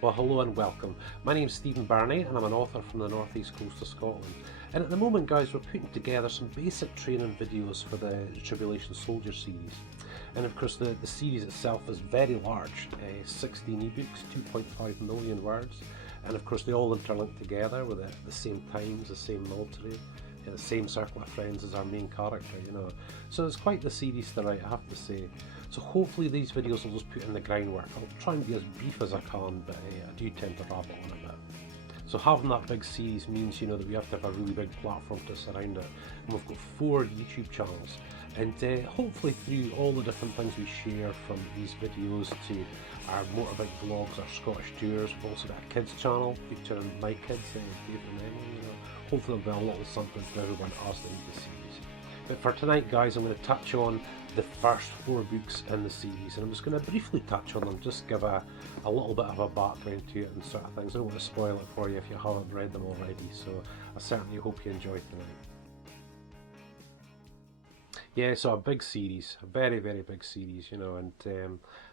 Well, hello and welcome. My name's Stephen Birnie and I'm an author from the northeast coast of Scotland. And at the moment, guys, we're putting together some basic training videos for the Tribulation Soldier series. And of course, the series itself is very large, 16 ebooks, 2.5 million words. And of course, they all interlink together with the same times, the same military, the same circle of friends as our main character, you know. So it's quite the series to write, I have to say. So hopefully these videos will just put in the groundwork. I'll try and be as brief as I can, but I do tend to rabble on a bit. So having that big series means, you know, that we have to have a really big platform to surround it. And we've got 4 YouTube channels. And hopefully through all the different things we share, from these videos to our motorbike vlogs, our Scottish tours, we've also got a kids channel featuring my kids, David and Emily, you know. Hopefully there'll be a little something for everyone else that needs the series. But for tonight, guys, I'm going to touch on the first 4 books in the series, and I'm just going to briefly touch on them, just give a little bit of a background to it and sort of things. I don't want to spoil it for you if you haven't read them already, so I certainly hope you enjoy tonight. Yeah, so a big series, a very, very big series, you know, and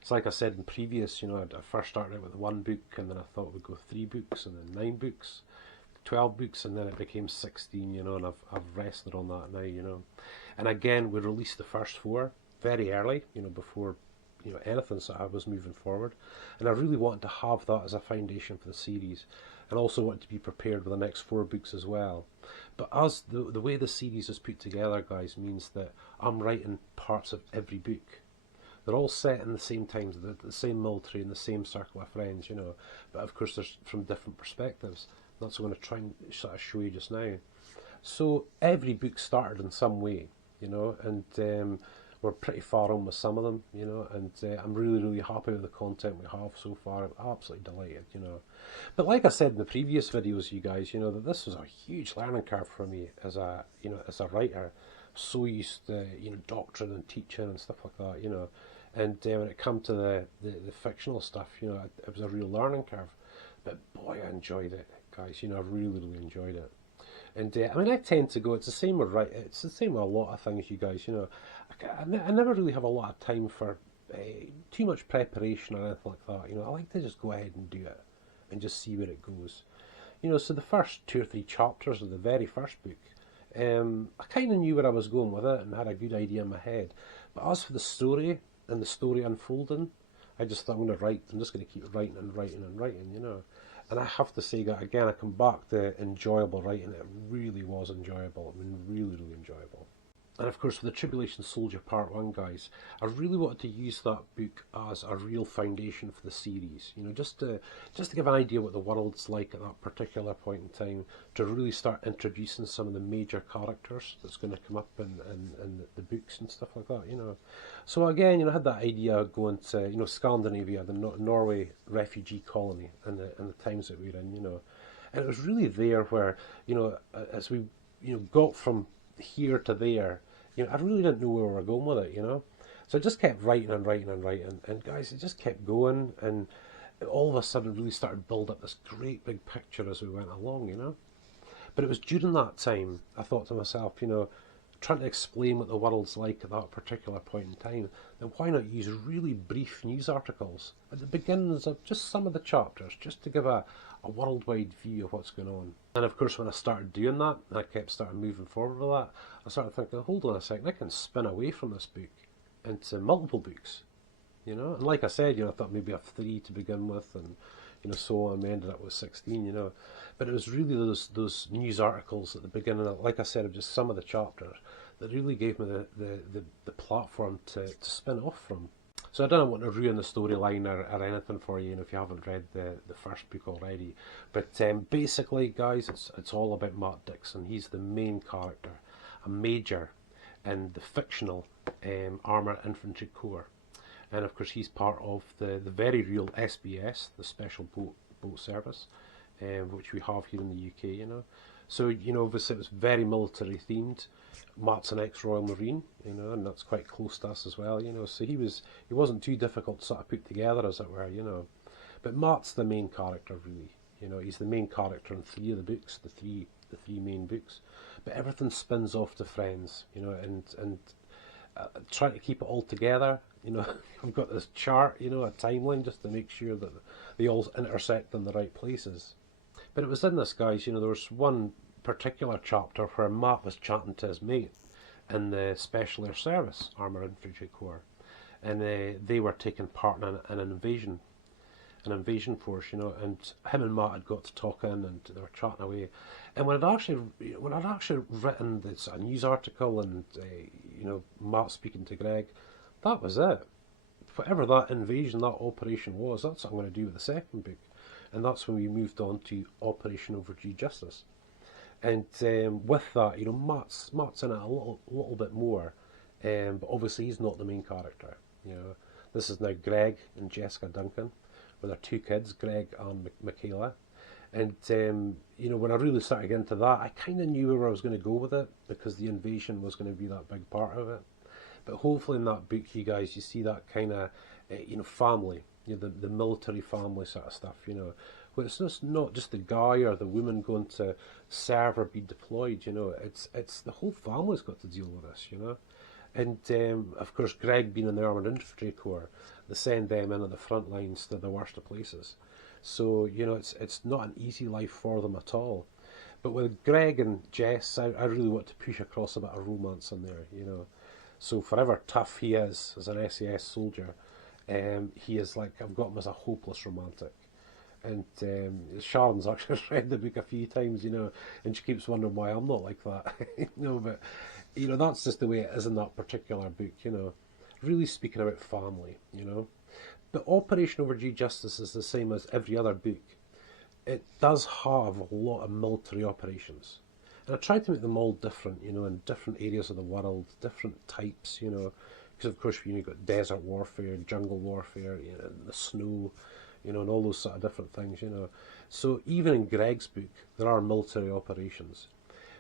it's like I said in previous, you know, I first started out with 1 book, and then I thought we'd go 3 books, and then 9 books, 12 books, and then it became 16, you know, and I've rested on that now, you know. And again, we released the first 4 very early, you know, before, you know, anything so I was moving forward. And I really wanted to have that as a foundation for the series, and also wanted to be prepared with the next 4 books as well. But as the way the series is put together, guys, means that I'm writing parts of every book. They're all set in the same times, the same military and the same circle of friends, you know, but of course there's from different perspectives. That's what I'm going to try and sort of show you just now. So every book started in some way, you know, and we're pretty far on with some of them, you know, and I'm really, really happy with the content we have so far. I'm absolutely delighted, you know. But like I said in the previous videos, you guys, you know, that this was a huge learning curve for me as a, you know, as a writer. So used to, you know, doctrine and teaching and stuff like that, you know. And when it came to the fictional stuff, you know, it was a real learning curve. But boy, I enjoyed it, guys. You know, I really, really enjoyed it. And I mean, I tend to go. It's the same with It's the same with a lot of things, you guys. You know, I never really have a lot of time for too much preparation or anything like that. You know, I like to just go ahead and do it and just see where it goes. You know, so the first 2 or 3 chapters of the very first book, I kind of knew where I was going with it and had a good idea in my head. But as for the story and the story unfolding, I just thought, I'm going to write. I'm just going to keep writing and writing and writing, you know. And I have to say that again, I come back to enjoyable writing. It really was enjoyable. I mean, really, really enjoyable. And of course, for the Tribulation Soldier Part 1, guys, I really wanted to use that book as a real foundation for the series. You know, just to give an idea what the world's like at that particular point in time, to really start introducing some of the major characters that's going to come up in the books and stuff like that, you know. So again, you know, I had that idea of going to, you know, Scandinavia, the Norway refugee colony, and the times that we were in, you know. And it was really there where, you know, as we, you know, got from here to there, you know, I really didn't know where we were going with it, you know. So I just kept writing and writing and writing, and guys, it just kept going, and all of a sudden really started to build up this great big picture as we went along, you know. But it was during that time I thought to myself, you know, trying to explain what the world's like at that particular point in time, then why not use really brief news articles at the beginnings of just some of the chapters, just to give a worldwide view of what's going on. And of course, when I started doing that, and I kept starting moving forward with that, I started thinking, hold on a second, I can spin away from this book into multiple books, you know. And like I said, you know, I thought maybe I have 3 to begin with, and you know, so on. We ended up with 16, you know. But it was really those news articles at the beginning, like I said, of just some of the chapters, that really gave me the platform to spin off from. So I don't want to ruin the storyline or anything for you, if you haven't read the first book already. But basically, guys, it's all about Matt Dixon. He's the main character, a major in the fictional Armour Infantry Corps. And of course, he's part of the very real SBS, the Special Boat Service, which we have here in the UK, you know. So, you know, obviously it was very military themed. Matt's an ex-Royal Marine, you know, and that's quite close to us as well, you know. So he wasn't too difficult to sort of put together, as it were, you know. But Matt's the main character, really. You know, he's the main character in 3 of the books, the three main books. But everything spins off to friends, you know, and trying to keep it all together. You know, I've got this chart, you know, a timeline just to make sure that they all intersect in the right places. But it was in this, guys, you know, there was one particular chapter where Matt was chatting to his mate in the Special Air Service Armour Infantry Corps, and they were taking part in an invasion force, you know, and him and Matt had got to talking and they were chatting away. And when I'd actually written this a news article and you know, Matt speaking to Greg, that was it. Whatever that invasion, that operation was, that's what I'm going to do with the second book, and that's when we moved on to Operation Overdue Justice. And with that, you know, Matt's in it a little bit more, but obviously he's not the main character. You know, this is now Greg and Jessica Duncan with their two kids, Greg and Michaela. And you know, when I really started getting into that, I kind of knew where I was going to go with it because the invasion was going to be that big part of it. But hopefully in that book, you guys, you see that kind of you know, family, you know, the military family sort of stuff. You know, where it's just not just the guy or the woman going to serve or be deployed. You know, it's the whole family's got to deal with this. You know. And of course, Greg being in the Armoured Infantry Corps, they send them in at the front lines to the worst of places. So, you know, it's not an easy life for them at all. But with Greg and Jess, I really want to push across a bit of romance in there, you know. So forever tough he is as an SAS soldier, he is like, I've got him as a hopeless romantic. And Sharon's actually read the book a few times, you know, and she keeps wondering why I'm not like that. You know, but, you know, that's just the way it is in that particular book, you know. Really speaking about family, you know. But Operation Overdue Justice is the same as every other book. It does have a lot of military operations. And I tried to make them all different, you know, in different areas of the world, different types, you know. Because, of course, you know, you've got desert warfare, jungle warfare, you know, the snow, you know, and all those sort of different things, you know. So even in Greg's book, there are military operations.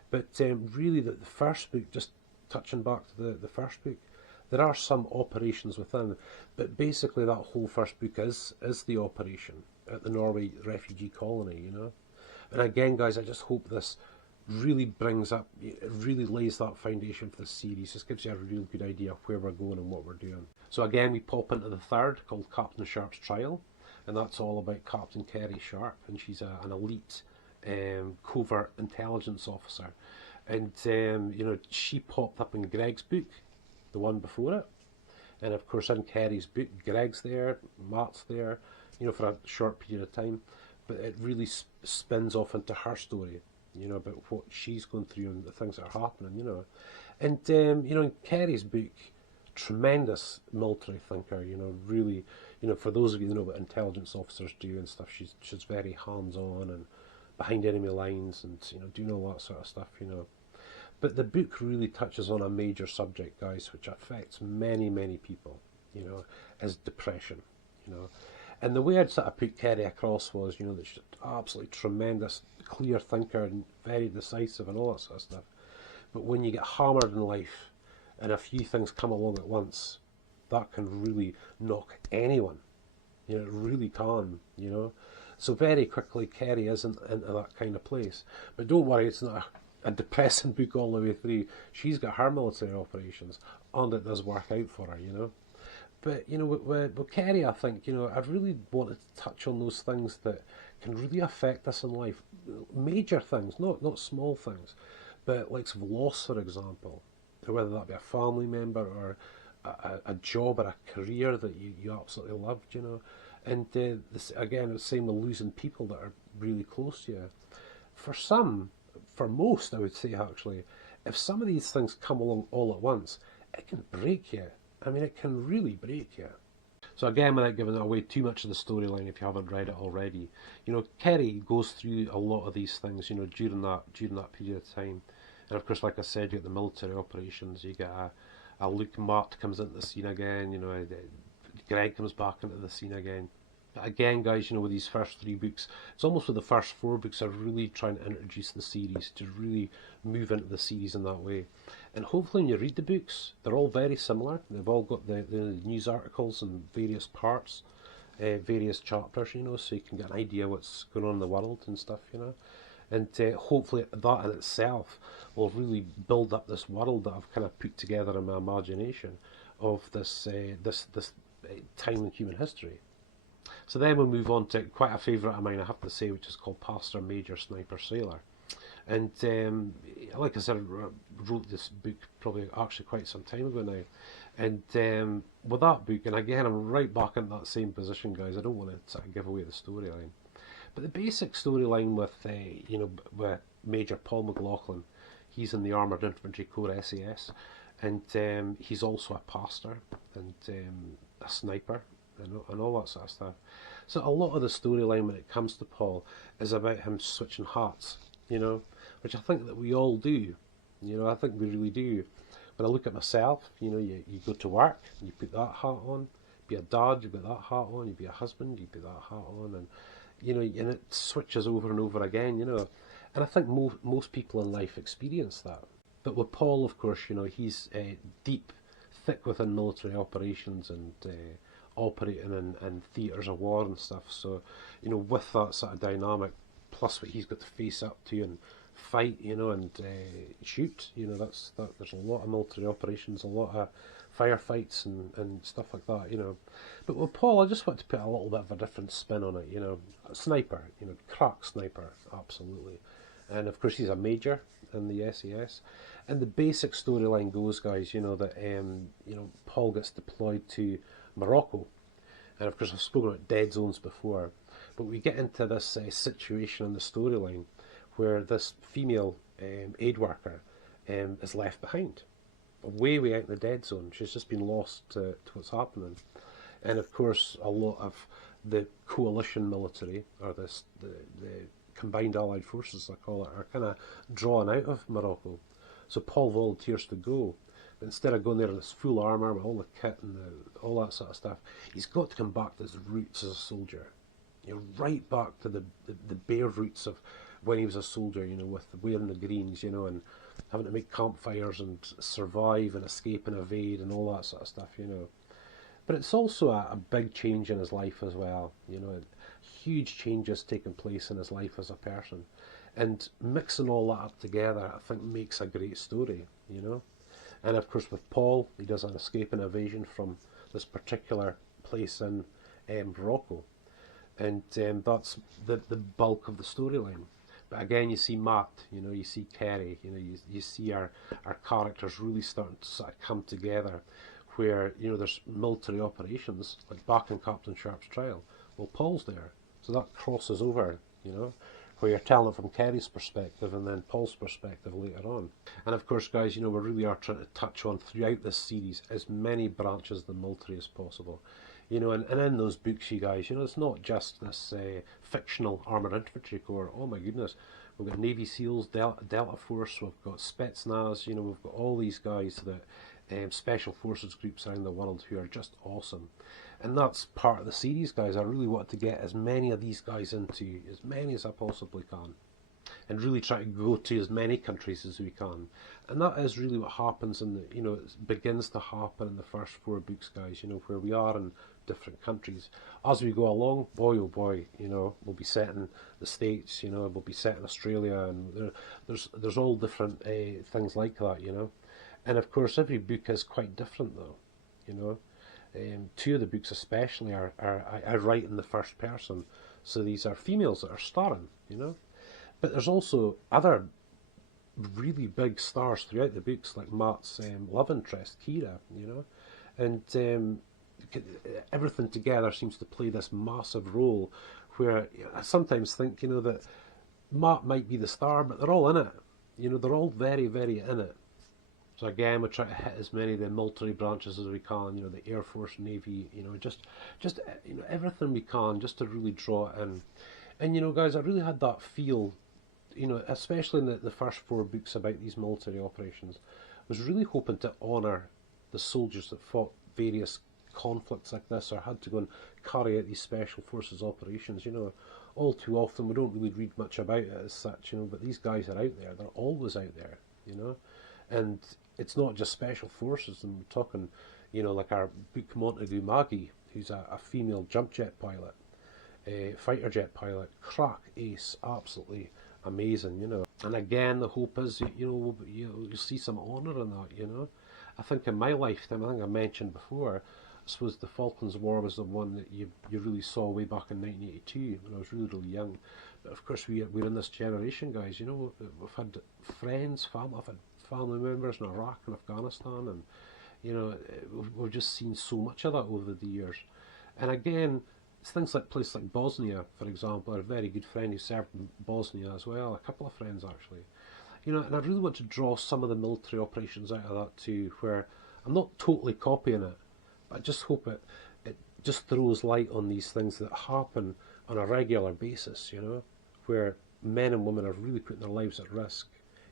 But really, the first book, just touching back to the first book, there are some operations within, but basically that whole first book is the operation at the Norway refugee colony, you know. And again, guys, I just hope this really brings up, it really lays that foundation for the series. Just gives you a real good idea of where we're going and what we're doing. So again, we pop into the third, called Captain Sharp's Trial, and that's all about Captain Kerry Sharp, and she's an elite covert intelligence officer. And you know, she popped up in Greg's book, the one before it, and of course in Kerry's book, Greg's there, Matt's there, you know, for a short period of time, but it really spins off into her story, you know, about what she's going through and the things that are happening, you know. And you know, in Kerry's book, tremendous military thinker, you know, really, you know, for those of you who know what intelligence officers do and stuff, she's very hands-on and behind enemy lines and, you know, doing all that sort of stuff, you know. But the book really touches on a major subject, guys, which affects many, many people, you know, is depression, you know. And the way I'd sort of put Kerry across was, you know, that she's an absolutely tremendous, clear thinker and very decisive and all that sort of stuff. But when you get hammered in life and a few things come along at once, that can really knock anyone. You know, it really can, you know. So very quickly, Kerry isn't into that kind of place. But don't worry, it's not a depressing book all the way through. She's got her military operations, and it does work out for her, you know. But, you know, with Kerry, I think, you know, I really wanted to touch on those things that can really affect us in life. Major things, not small things, but like loss, for example, whether that be a family member or a job or a career that you absolutely loved, you know. And this, again, it's the same with losing people that are really close to you. For most, I would say, actually, if some of these things come along all at once, it can break you. I mean, it can really break you. So again, without giving away too much of the storyline, if you haven't read it already, you know, Kerry goes through a lot of these things, you know, during that period of time. And of course, like I said, you get the military operations, you get a Luke Matt comes into the scene again, you know, Greg comes back into the scene again. But again, guys, you know, with these first three books, it's almost with the first four books are really trying to introduce the series, to really move into the series in that way. And hopefully when you read the books, they're all very similar. They've all got the news articles and various parts, various chapters, you know, so you can get an idea what's going on in the world and stuff, you know. And hopefully that in itself will really build up this world that I've kind of put together in my imagination of this time in human history. So then we move on to quite a favourite of mine, I have to say, which is called Pastor, Major, Sniper, Sailor. And like I said, I wrote this book probably actually quite some time ago now. And with that book, and again, I'm right back in that same position, guys. I don't want to sort of give away the storyline. But the basic storyline with, with Major Paul McLaughlin, he's in the Armoured Infantry Corps SAS, and he's also a pastor and a sniper and all that sort of stuff. So a lot of the storyline when it comes to Paul is about him switching hats, which I think that we all do. I think we really do. When I look at myself, you go to work, you put that hat on. Be a dad, you put that hat on. You be a husband, you put that hat on, and and it switches over and over again. And I think most people in life experience that. But with Paul, of course, he's deep, thick within military operations and operating in theatres of war and stuff. So, with that sort of dynamic, plus what he's got to face up to and fight, and shoot, there's a lot of military operations, a lot of firefights and stuff like that, But with Paul, I just want to put a little bit of a different spin on it, a sniper, crack sniper, absolutely. And of course he's a major in the SAS. And the basic storyline goes, guys, that Paul gets deployed to Morocco. And of course I've spoken about dead zones before, but we get into this situation in the storyline where this female aid worker is left behind, way out in the dead zone. She's just been lost to what's happening. And of course a lot of the coalition military, or the combined allied forces I call it, are kind of drawn out of Morocco. So Paul volunteers to go. But instead of going there in his full armour with all the kit and all that sort of stuff, he's got to come back to his roots as a soldier. Right back to the bare roots of when he was a soldier, with wearing the greens, and having to make campfires and survive and escape and evade and all that sort of stuff, But it's also a big change in his life as well, huge changes taking place in his life as a person. And mixing all that up together, I think, makes a great story, And of course with Paul, he does an escape and evasion from this particular place in Morocco. And that's the bulk of the storyline. But again, you see Matt, you see Kerry, you see our characters really starting to sort of come together, where, there's military operations, like back in Captain Sharp's trial. Well, Paul's there, so that crosses over, where you're telling it from Kerry's perspective and then Paul's perspective later on. And of course, guys, we really are trying to touch on throughout this series as many branches of the military as possible. And in those books, you guys, it's not just this fictional Armoured Infantry Corps. Oh my goodness, we've got Navy SEALs, Delta Force, we've got Spetsnaz, we've got all these guys that special forces groups around the world who are just awesome. And that's part of the series, guys. I really want to get as many of these guys into, as many as I possibly can, and really try to go to as many countries as we can. And that is really what happens in the, it begins to happen in the first 4 books, guys, where we are in different countries. As we go along, boy oh boy, we'll be set in the States, we'll be set in Australia, and there's all different things like that, And of course every book is quite different though, 2 of the books especially I write in the first person, so these are females that are starring, But there's also other really big stars throughout the books, like Matt's love interest, Kira, and everything together seems to play this massive role, where I sometimes think, that Matt might be the star, but they're all in it. They're all very, very in it. So again, we try to hit as many of the military branches as we can, the Air Force, Navy, just everything we can, just to really draw it in. And guys, I really had that feel, especially in the first 4 books about these military operations, was really hoping to honour the soldiers that fought various conflicts like this, or had to go and carry out these special forces operations. All too often we don't really read much about it as such, but these guys are out there. They're always out there, and it's not just special forces. And we're talking, like our book Montague Maggie, who's a female jump jet pilot, fighter jet pilot, crack ace, absolutely amazing, you know. And again, the hope is, you'll see some honour in that, you know. I think in my lifetime, I think I mentioned before, I suppose the Falklands War was the one that you really saw way back in 1982 when I was really, really young. But of course, we're in this generation, guys. You know, we've had friends, family, I've had family members in Iraq and Afghanistan, and you know, we've just seen so much of that over the years. And again, it's things like places like Bosnia, for example. I have a very good friend who served in Bosnia as well. A couple of friends actually. You know, and I really want to draw some of the military operations out of that too, where I'm not totally copying it, but I just hope it just throws light on these things that happen on a regular basis, you know, where men and women are really putting their lives at risk,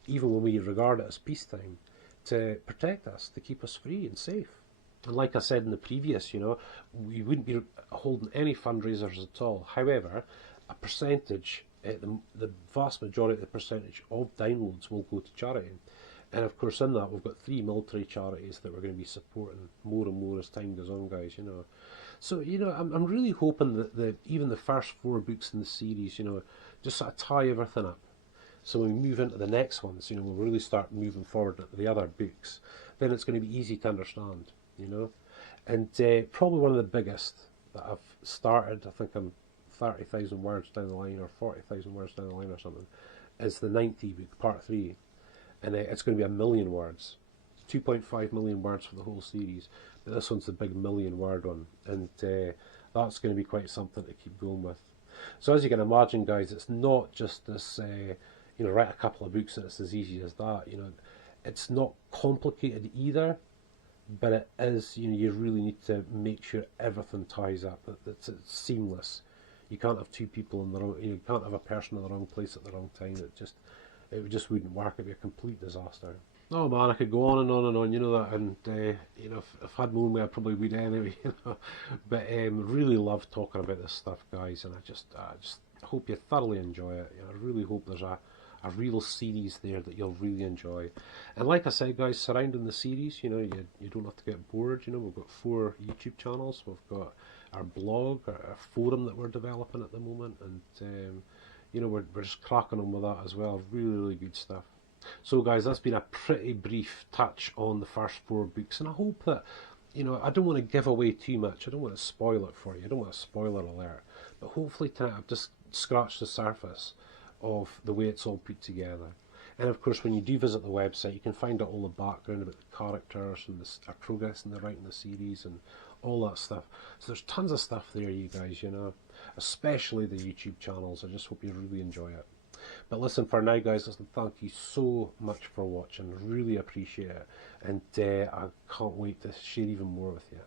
even when we regard it as peacetime, to protect us, to keep us free and safe. And like I said in the previous, you know, we wouldn't be holding any fundraisers at all. However, a percentage, the vast majority of the percentage of downloads will go to charity. And of course in that we've got 3 military charities that we're going to be supporting more and more as time goes on, guys, you know. So, you know, I'm really hoping that even the first 4 books in the series, you know, just sort of tie everything up. So when we move into the next ones, you know, we'll really start moving forward into the other books. Then it's going to be easy to understand, you know. And probably one of the biggest that I've started, I think I'm 30,000 words down the line or 40,000 words down the line or something, is the 9th ebook, part 3. And it's going to be 1,000,000 words. 2.5 million words for the whole series. But this one's the big 1,000,000 word one. And that's going to be quite something to keep going with. So as you can imagine, guys, it's not just this, you know, write a couple of books and it's as easy as that. You know, it's not complicated either, but it is, you know, you really need to make sure everything ties up, that it's seamless. You can't have 2 people in the wrong, you can't have a person in the wrong place at the wrong time. It just wouldn't work. It'd be a complete disaster. Oh man, I could go on and on and on, you know that, and you know, if I had my own way, I probably would anyway, you know. But really love talking about this stuff, guys, and I just hope you thoroughly enjoy it. You know, I really hope there's a real series there that you'll really enjoy. And like I said, guys, surrounding the series, you know, you don't have to get bored. You know, we've got 4 YouTube channels, we've got our blog, our forum that we're developing at the moment, and you know, we're just cracking on with that as well. Really, really good stuff. So guys, that's been a pretty brief touch on the first 4 books, and I hope that, you know, I don't want to give away too much. I don't want to spoil it for you. I don't want a spoiler alert. But hopefully tonight I've just scratched the surface of the way it's all put together. And of course, when you do visit the website, you can find out all the background about the characters and our progress in the writing the series and all that stuff. So there's tons of stuff there, you guys, you know, especially the YouTube channels. I just hope you really enjoy it. But listen, for now, guys, listen, thank you so much for watching. Really appreciate it. And I can't wait to share even more with you.